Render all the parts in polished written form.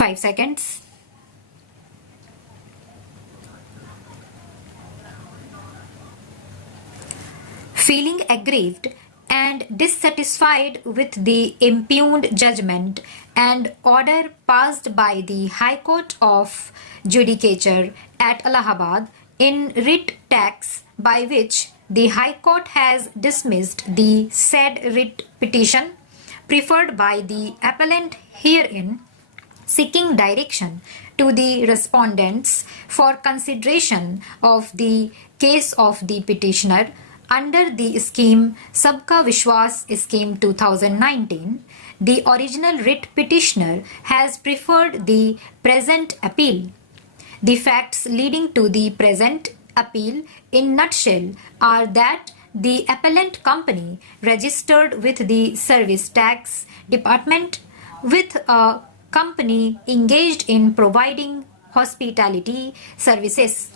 5 seconds. Feeling aggrieved and dissatisfied with the impugned judgment and order passed by the High Court of Judicature at Allahabad in writ tax, by which the High Court has dismissed the said writ petition preferred by the appellant herein, seeking direction to the respondents for consideration of the case of the petitioner under the scheme Sabka Vishwas Scheme 2019, the original writ petitioner has preferred the present appeal. The facts leading to the present appeal in nutshell are that the appellant company registered with the Service Tax Department with a company engaged in providing hospitality services.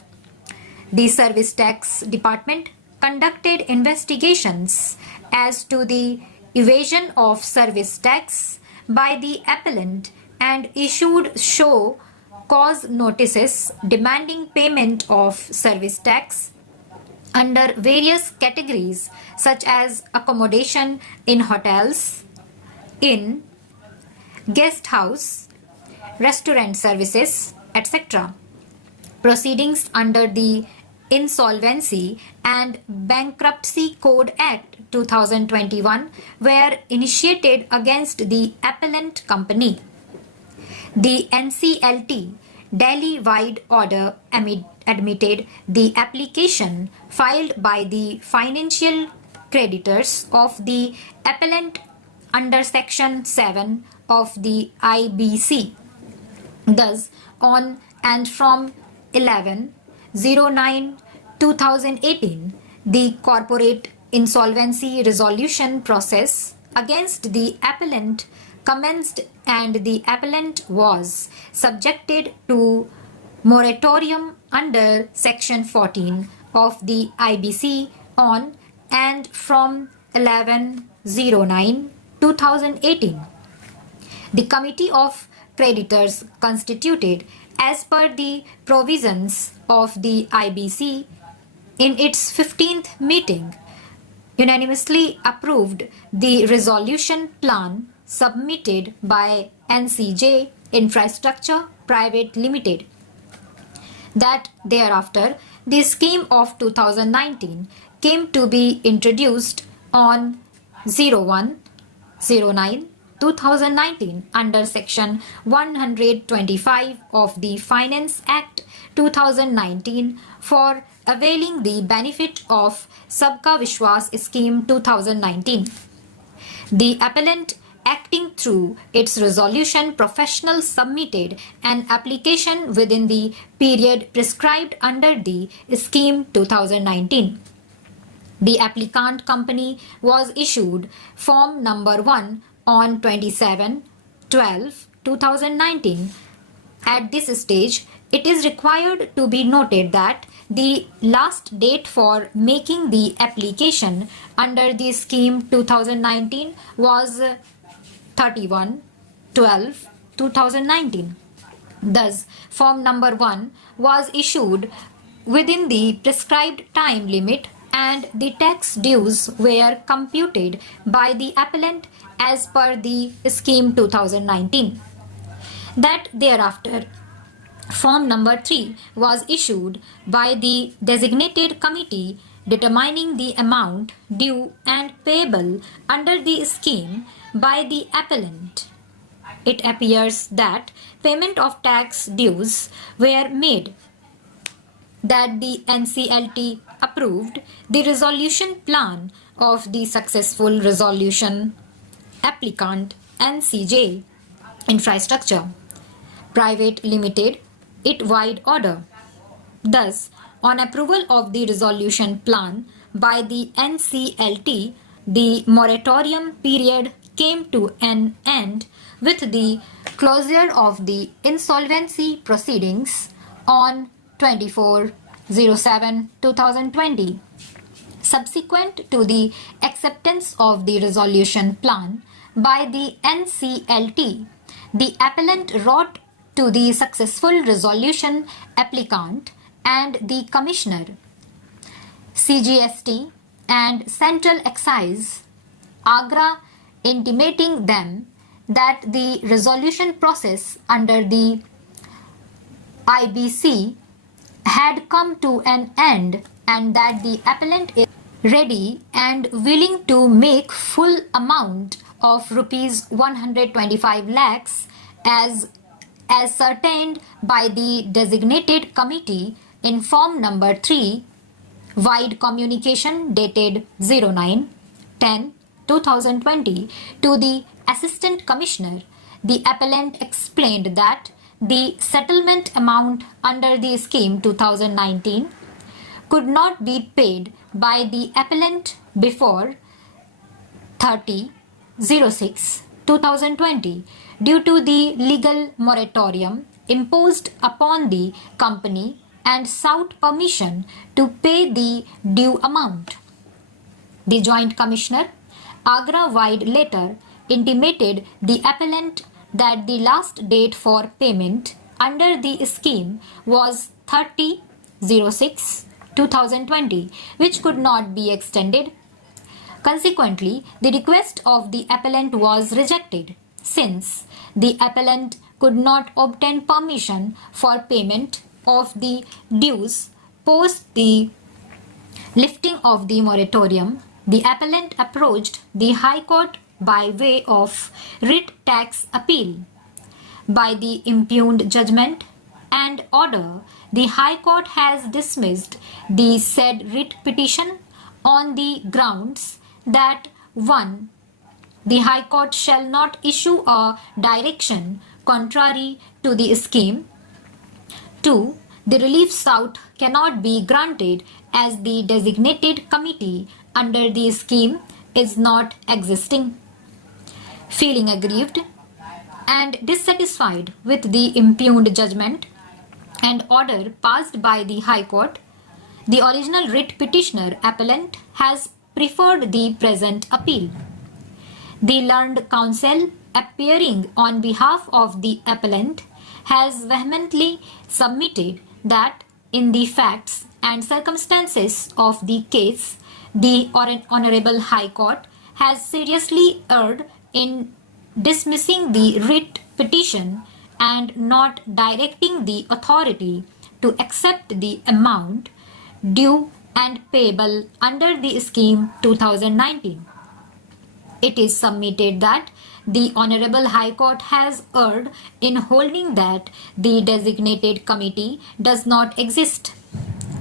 The Service Tax Department conducted investigations as to the evasion of service tax by the appellant and issued show cause notices demanding payment of service tax under various categories such as accommodation in hotels, inn, guest house, restaurant services, etc. Proceedings under the Insolvency and Bankruptcy Code Act 2021 were initiated against the appellant company. The NCLT Delhi-wide order admitted the application filed by the financial creditors of the appellant under Section 7 of the IBC. Thus, on and from 11/09/2018, the corporate insolvency resolution process against the appellant commenced and the appellant was subjected to moratorium under Section 14 of the IBC on and from 11/09/2018. The Committee of Creditors constituted as per the provisions of the IBC in its 15th meeting unanimously approved the resolution plan submitted by NCJ Infrastructure Private Limited. That thereafter the scheme of 2019 came to be introduced on 01/09/2019 under Section 125 of the Finance Act 2019 for availing the benefit of Sabka Vishwas Scheme 2019. The appellant, acting through its resolution professional, submitted an application within the period prescribed under the Scheme 2019. The applicant company was issued Form number 1 on 27/12/2019. At this stage, it is required to be noted that the last date for making the application under the Scheme 2019 was 31/12/2019. Thus, Form number 1 was issued within the prescribed time limit and the tax dues were computed by the appellant as per the Scheme 2019. That thereafter, Form number 3 was issued by the designated committee determining the amount due and payable under the scheme by the appellant. It appears that payment of tax dues were made, that the NCLT approved the resolution plan of the successful resolution applicant NCJ Infrastructure Private Limited, it wide order. Thus, on approval of the resolution plan by the NCLT, the moratorium period came to an end with the closure of the insolvency proceedings on 24/07/2020. Subsequent to the acceptance of the resolution plan by the NCLT, the appellant wrote to the successful resolution applicant and the Commissioner, CGST and Central Excise, Agra, intimating them that the resolution process under the IBC had come to an end and that the appellant is ready and willing to make full amount of rupees 125 lakhs as ascertained by the designated committee in form number 3 wide communication dated 09/10/2020 to the Assistant Commissioner. The appellant explained that the settlement amount under the scheme 2019 could not be paid by the appellant before 30/06/2020 due to the legal moratorium imposed upon the company and sought permission to pay the due amount. The Joint Commissioner, Agra wide later intimated the appellant that the last date for payment under the scheme was 30/06/2020, which could not be extended. Consequently, the request of the appellant was rejected, since the appellant could not obtain permission for payment of the dues post the lifting of the moratorium. The appellant approached the High Court by way of writ tax appeal. By the impugned judgment and order, the High Court has dismissed the said writ petition on the grounds that 1. The High Court shall not issue a direction contrary to the scheme. 2. The relief sought cannot be granted as the designated committee under the scheme is not existing. Feeling aggrieved and dissatisfied with the impugned judgment and order passed by the High Court, the original writ petitioner appellant has preferred the present appeal. The learned counsel appearing on behalf of the appellant has vehemently submitted that in the facts and circumstances of the case, the Honorable High Court has seriously erred in dismissing the writ petition and not directing the authority to accept the amount due and payable under the scheme 2019. It is submitted that the Honorable High Court has erred in holding that the designated committee does not exist.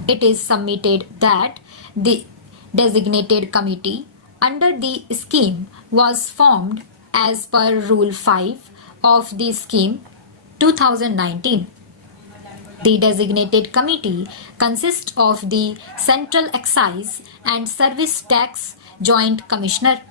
It is submitted that the designated committee under the scheme was formed as per Rule 5 of the scheme 2019. The designated committee consists of the Central Excise and Service Tax Joint Commissioner,